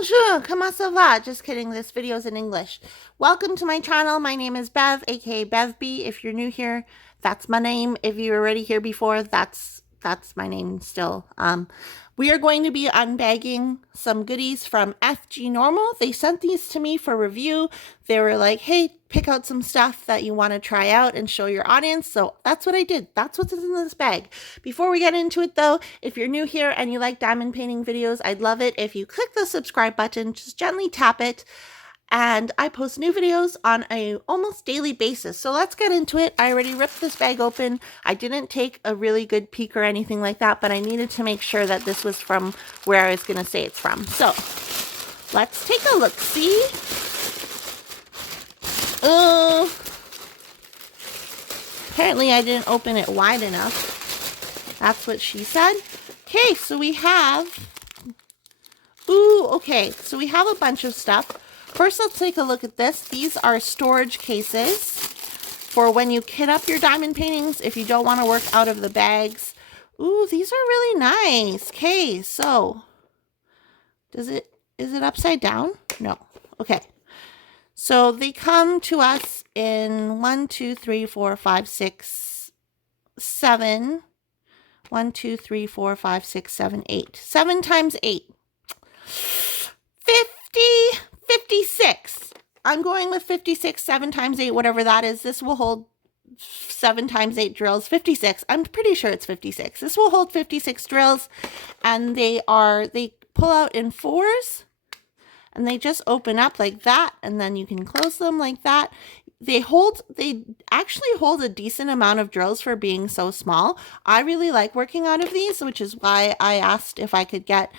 Bonjour, comment ça va? Just kidding, this video is in English. Welcome to my channel. My name is Bev, aka BevB. If you're new here, that's my name. If you were already here before, that's my name still. We are going to be unbagging some goodies from FGNormal. They sent these to me for review. They were like, hey, pick out some stuff that you want to try out and show your audience. So that's what I did. That's what's in this bag. Before we get into it though, if you're new here and you like diamond painting videos, I'd love it if you click the subscribe button, just gently tap it. And I post new videos on a almost daily basis. So let's get into it. I already ripped this bag open. I didn't take a really good peek or anything like that, but I needed to make sure that this was from where I was going to say it's from. So let's take a look. See? Apparently I didn't open it wide enough. That's what she said. Okay, so we have... okay. So we have a bunch of stuff. First, let's take a look at this. These are storage cases for when you kit up your diamond paintings if you don't want to work out of the bags. Ooh, these are really nice. Okay, so is it upside down? No. Okay. So they come to us in 1, 2, 3, 4, 5, 6, 7. 1, 2, 3, 4, 5, 6, 7, 8. 7 times 8. 56. I'm going with 56, 7 times 8, whatever that is. This will hold 7 times 8 drills, 56. I'm pretty sure it's 56. This will hold 56 drills, and they pull out in 4s, and they just open up like that, and then you can close them like that. They actually hold a decent amount of drills for being so small. I really like working out of these, which is why I asked if I could get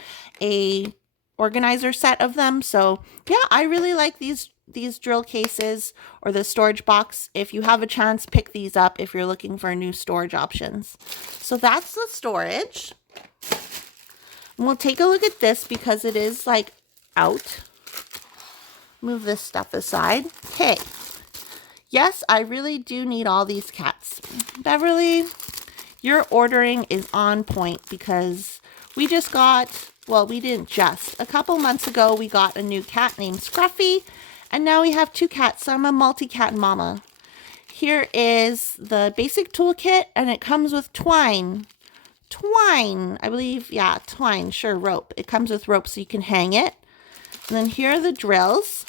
a organizer set of them. So yeah, I really like these drill cases or the storage box. If you have a chance, pick these up if you're looking for new storage options. So that's the storage. And we'll take a look at this because it is like out. Move this stuff aside. Okay. Yes, I really do need all these cats. Beverly, your ordering is on point because we just got... well, we didn't just. A couple months ago, we got a new cat named Scruffy, and now we have 2 cats, so I'm a multi-cat mama. Here is the basic toolkit, and it comes with twine. Twine, I believe, yeah, twine, sure, rope. It comes with rope so you can hang it. And then here are the drills.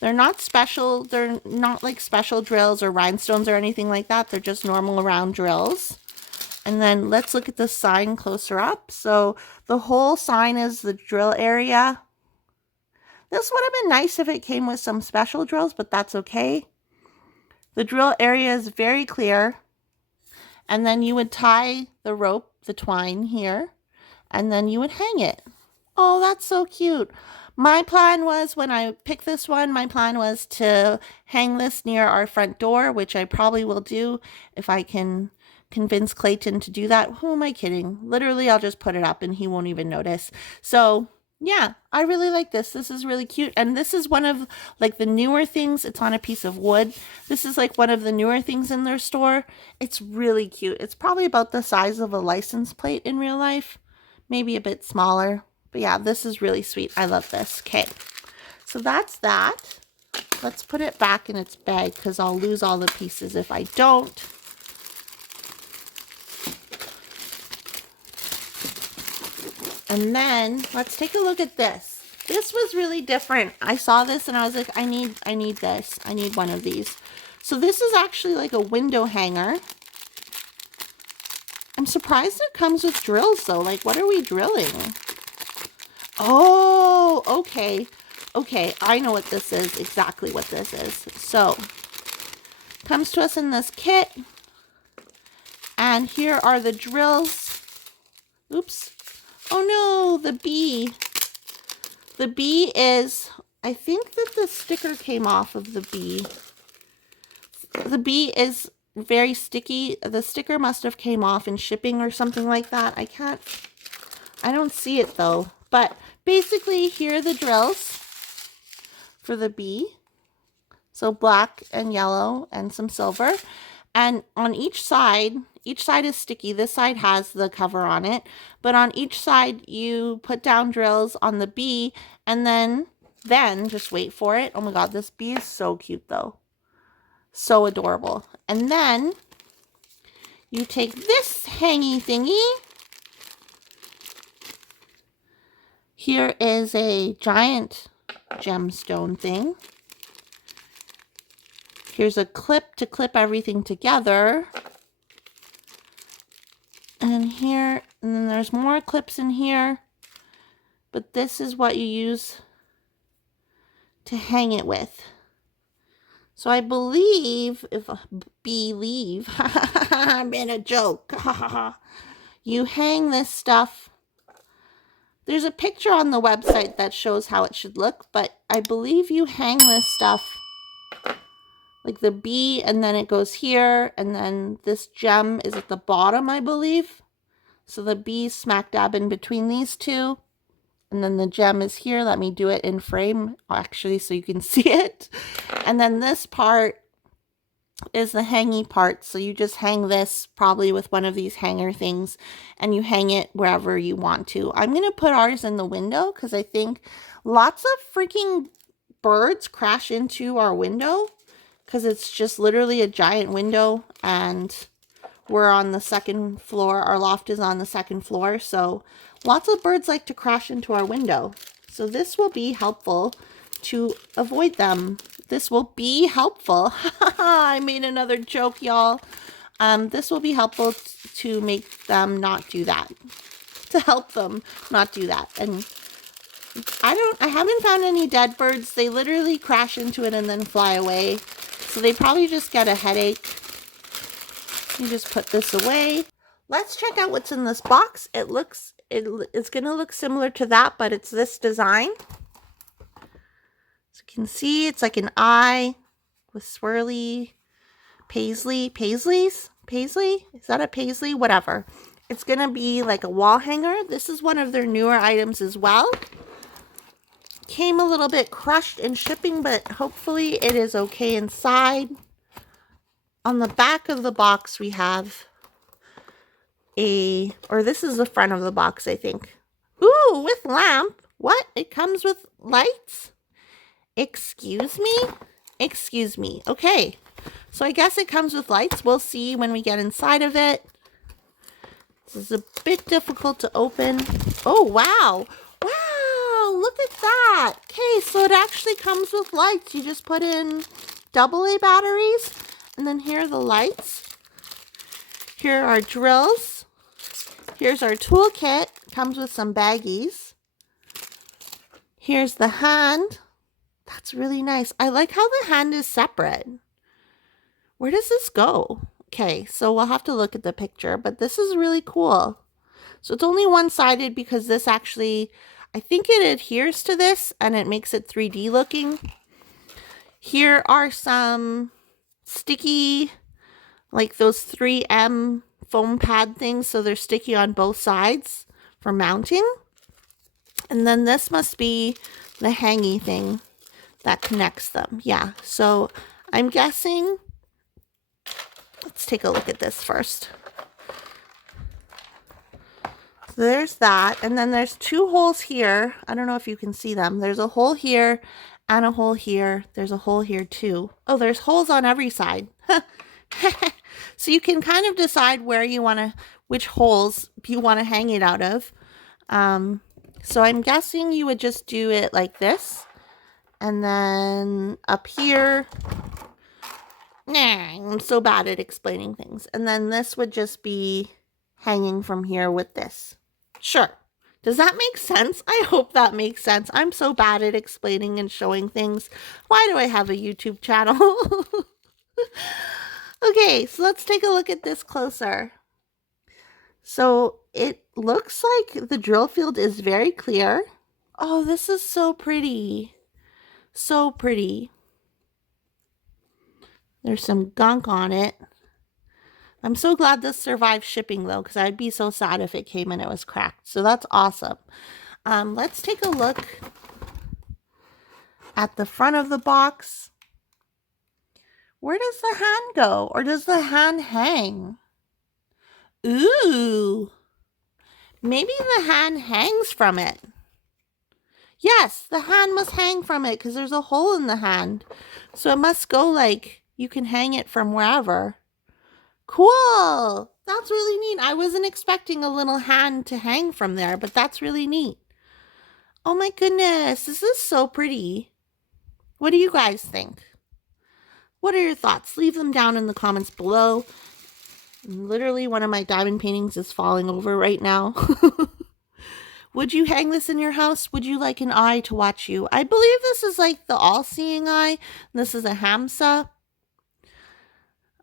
They're not special, they're not like special drills or rhinestones or anything like that. They're just normal round drills. And then let's look at the sign closer up. So the whole sign is the drill area. This would have been nice if it came with some special drills, but that's okay. The drill area is very clear. And then you would tie the rope, the twine here, and then you would hang it. Oh, that's so cute. My plan was, when I picked this one, my plan was to hang this near our front door, which I probably will do if I can convince Clayton to do that. Who am I kidding? Literally, I'll just put it up and he won't even notice. So yeah, I really like this. This is really cute. And this is one of like the newer things. It's on a piece of wood. This is like one of the newer things in their store. It's really cute. It's probably about the size of a license plate in real life. Maybe a bit smaller. But yeah, this is really sweet. I love this. Okay, so that's that. Let's put it back in its bag because I'll lose all the pieces if I don't. And then let's take a look at this. This was really different. I saw this and I was like, I need this. I need one of these. So this is actually like a window hanger. I'm surprised it comes with drills though. Like, what are we drilling? Oh, okay. Okay, I know what this is. Exactly what this is. So, comes to us in this kit. And here are the drills. Oops. Oh no, the bee. The bee is, I think that the sticker came off of the bee. The bee is very sticky. The sticker must have came off in shipping or something like that. I don't see it though. But basically, here are the drills for the bee. So black and yellow and some silver. And on each side is sticky. This side has the cover on it. But on each side, you put down drills on the bee, and then just wait for it. Oh my God, this bee is so cute though. So adorable. And then you take this hangy thingy. Here is a giant gemstone thing. Here's a clip to clip everything together. And here, and then there's more clips in here. But this is what you use to hang it with. So I believe, I made a joke. You hang this stuff. There's a picture on the website that shows how it should look, but I believe you hang this stuff like the bee, and then it goes here, and then this gem is at the bottom, I believe. So the bee smack dab in between these two, and then the gem is here. Let me do it in frame, actually, so you can see it. And then this part is the hangy part. So you just hang this probably with one of these hanger things, and you hang it wherever you want to. I'm going to put ours in the window because I think lots of freaking birds crash into our window because it's just literally a giant window, and we're on the second floor. Our loft is on the second floor, so lots of birds like to crash into our window. So this will be helpful to avoid them. This will be helpful. I made another joke, y'all. This will be helpful to make them not do that. To help them not do that. And I haven't found any dead birds. They literally crash into it and then fly away. So they probably just get a headache. You just put this away. Let's check out what's in this box. It's going to look similar to that, but it's this design. So you can see it's like an eye with swirly paisleys. Paisley? Is that a paisley? Whatever. It's going to be like a wall hanger. This is one of their newer items as well. Came a little bit crushed in shipping, but hopefully it is okay inside. On the back of the box, we have this is the front of the box, I think. Ooh, with lamp. What? It comes with lights? Excuse me? Excuse me. Okay. So I guess it comes with lights. We'll see when we get inside of it. This is a bit difficult to open. Oh, wow. Wow, look at that. Okay, so it actually comes with lights. You just put in AA batteries. And then here are the lights. Here are drills. Here's our toolkit. Comes with some baggies. Here's the hand. That's really nice. I like how the hand is separate. Where does this go? Okay, so we'll have to look at the picture, but this is really cool. So it's only one-sided because this actually, I think it adheres to this and it makes it 3D looking. Here are some sticky, like those 3M foam pad things, so they're sticky on both sides for mounting. And then this must be the hangy thing that connects them. Yeah, so I'm guessing, let's take a look at this first. So there's that, and then there's two holes here. I don't know if you can see them. There's a hole here and a hole here. There's a hole here too. Oh, there's holes on every side. So you can kind of decide where you want to, which holes you want to hang it out of. So I'm guessing you would just do it like this. And then up here, I'm so bad at explaining things. And then this would just be hanging from here with this. Sure. Does that make sense? I hope that makes sense. I'm so bad at explaining and showing things. Why do I have a YouTube channel? Okay, so let's take a look at this closer. So it looks like the drill field is very clear. Oh, this is so pretty. So pretty. There's some gunk on it. I'm so glad this survived shipping though, because I'd be so sad if it came and it was cracked. So that's awesome. Let's take a look at the front of the box. Where does the hand go? Or does the hand hang? Ooh, maybe the hand hangs from it. Yes, the hand must hang from it because there's a hole in the hand. So it must go like you can hang it from wherever. Cool. That's really neat. I wasn't expecting a little hand to hang from there, but that's really neat. Oh my goodness, this is so pretty. What do you guys think? What are your thoughts? Leave them down in the comments below. Literally, one of my diamond paintings is falling over right now. Would you hang this in your house? Would you like an eye to watch you? I believe this is like the all-seeing eye. This is a hamsa.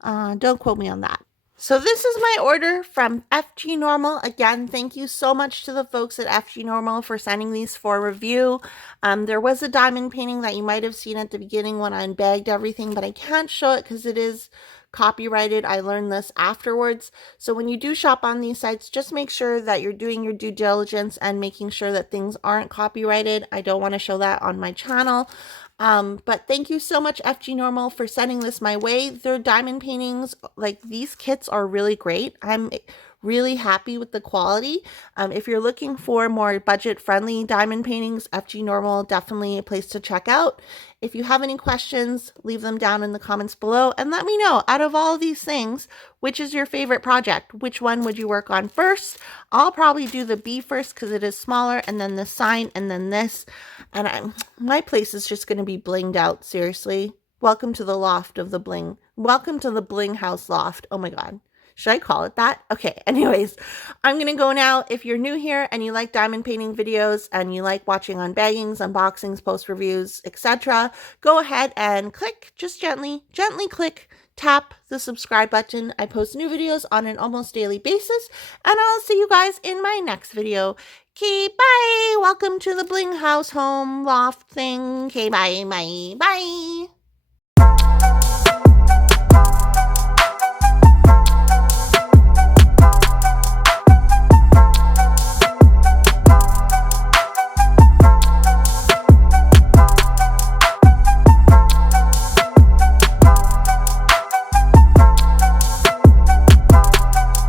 Don't quote me on that. So this is my order from FGNormal. Again, thank you so much to the folks at FGNormal for sending these for review. There was a diamond painting that you might have seen at the beginning when I unbagged everything, but I can't show it because it is copyrighted. I learned this afterwards. So when you do shop on these sites, just make sure that you're doing your due diligence and making sure that things aren't copyrighted. I don't want to show that on my channel. But thank you so much, FGNormal, for sending this my way. Their diamond paintings, like these kits, are really great. I'm really happy with the quality. If you're looking for more budget-friendly diamond paintings, FGNormal, definitely a place to check out. If you have any questions, leave them down in the comments below and let me know, out of all of these things, which is your favorite project? Which one would you work on first? I'll probably do the bee first because it is smaller, and then the sign, and then this. And my place is just going to be blinged out, seriously. Welcome to the loft of the bling. Welcome to the bling house loft. Oh my God. Should I call it that? Okay, anyways, I'm going to go now. If you're new here and you like diamond painting videos and you like watching unbaggings, unboxings, post reviews, etc., go ahead and click, just gently click, tap the subscribe button. I post new videos on an almost daily basis, and I'll see you guys in my next video. Okay, bye. Welcome to the bling house home loft thing. Okay, bye.